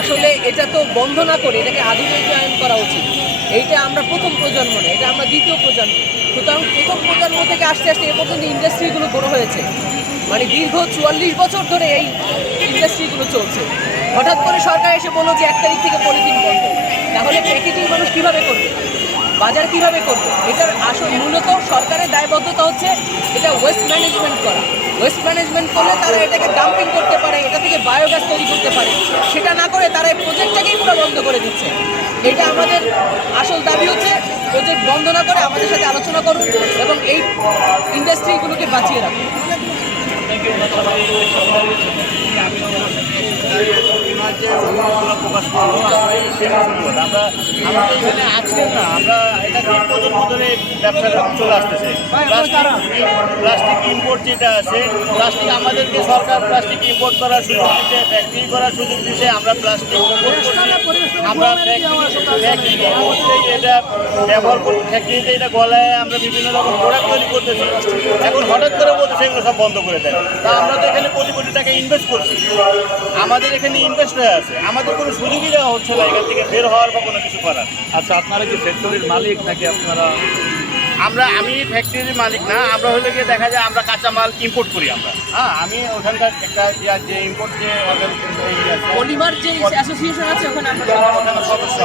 আসলে এটা তো বন্ধ না করে এটাকে আধুনিক আধুনিকায়ন করা উচিত। এইটা আমরা প্রথম প্রজন্ম না এটা আমরা দ্বিতীয় প্রজন্ম। সুতরাং প্রথম প্রজন্ম থেকে আস্তে আস্তে এ পর্যন্ত ইন্ডাস্ট্রিগুলো বড় হয়েছে। মানে দীর্ঘ চুয়াল্লিশ বছর ধরে এই ইন্ডাস্ট্রিগুলো চলছে। হঠাৎ করে সরকার এসে বলল যে এক তারিখ থেকে পলিথিন বন্ধ। তাহলে প্যাকেজিং মানুষ কীভাবে করবে? বাজার কীভাবে করবে? এটার আসল মূলত সরকারের দায়বদ্ধতা হচ্ছে এটা ওয়েস্ট ম্যানেজমেন্ট করা। ওয়েস্ট ম্যানেজমেন্ট করলে তারা এটাকে ডাম্পিং করতে পারে, এটা থেকে বায়োগ্যাস তৈরি করতে পারে। সেটা না করে তারা এই প্রজেক্টটাকেই পুরো বন্ধ করে দিচ্ছে। এটা আমাদের আসল দাবি হচ্ছে প্রজেক্ট বন্ধ না করে আমাদের সাথে আলোচনা করুন এবং এই ইন্ডাস্ট্রিগুলোকে বাঁচিয়ে রাখুন। আমরা তো এখানে আজকে না, আমরা সুযোগ দিচ্ছে আমরা প্লাস্টিক আমরা ব্যবহার করি এটা গলায় আমরা বিভিন্ন রকম প্রোডাক্ট তৈরি করতেছি। এখন হঠাৎ করে এগুলো সব বন্ধ করে দেয় তা আমরা তো এখানে কোটি কোটি ইনভেস্ট করছি। আমাদের এখানে ইনভেস্ট হয়ে আছে। আমাদের কোনো সুযোগই দেওয়া হচ্ছে না এখান থেকে বের হওয়ার বা কোনো কিছু করার। আচ্ছা আপনারা কি ফ্যাক্টরির মালিক নাকি আপনারা? আমরা আমি ফ্যাক্টরির মালিক না আমরা হলে গিয়ে দেখা যায় আমরা কাঁচা মাল ইম্পোর্ট করি আমরা। হ্যাঁ আমি ওখানকার একটা যে ইম্পোর্ট যে পলিমার যে অ্যাসোসিয়েশন আছে ওখানে আমরা সদস্য।